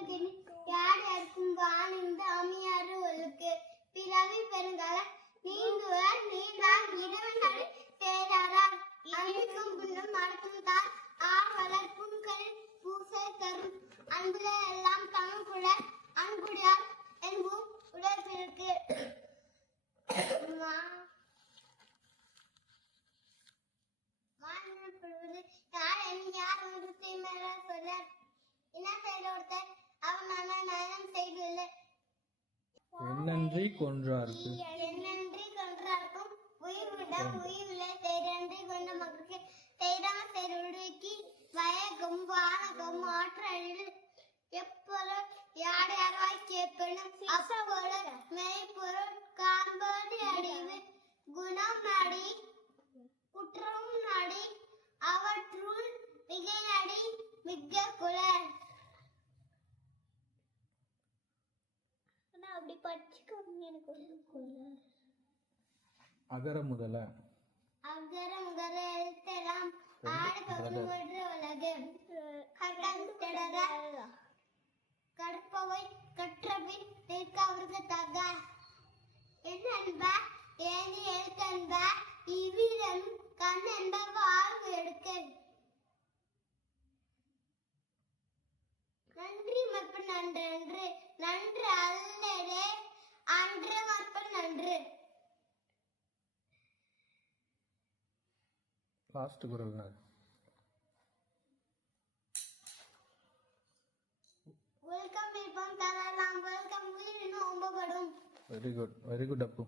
யார் யாருக்கும் வாணிந்து அமியாறு ஒழுக்கு பிறவி பெருங்கால நீந்துவர் நீண்டார் இறைவனடி சேராரார் அன்புக்கும் புண்ணும் நடக்கும் தார் ஆர் வளர் புண்கள் பூசை தரும் அன்புல எல்லாம் தமிழ்குட அன்புடையார் என்பும் உடற்பிற்கு யார் என்ன யார் ஒன்று தீமையில சொல்ல என்ன செய்த ஒருத்தர் அவன் நயனம் செய்தில்லை என்னன்றி கொன்றார்க்கு என்னன்றி கொன்றார்க்கும் உயிர் விட உயிர் இல்லை செய்தன்றி கொண்ட மக்களுக்கு செய்தாம செய்த விடுவிக்கு வயக்கும் வானகம் ஆற்றல் எப்பொருள் யார் யாராய் கேட்பனும் அப்பொருள் மெய்ப்பொருள் காண்பது அடிவு குணம் நடி குற்றம் நடி அவற்றுள் மிகை நடி மிக்க குலர் அப்படி படிச்சுக்கோங்க எனக்கு அகர முதல எழுத்தெல்லாம் ஆடு பகுதி உலகு கற்பவை கற்றபின் நிற்க அவருக்கு தக என்னென்ப ஏந்தி எழுத்தென்ப இவ்விதம் கண் என்ப வாழ்வு எடுக்க நன்றி மற்ப நன்று என்று நன்று அல்லதே அன்று மற்ப நன்று லாஸ்ட் குரல் வெல்கம் விருப்பம் தரலாம் வெல்கம் உயிரினும் ஒம்பப்படும் வெரி குட் அப்பு.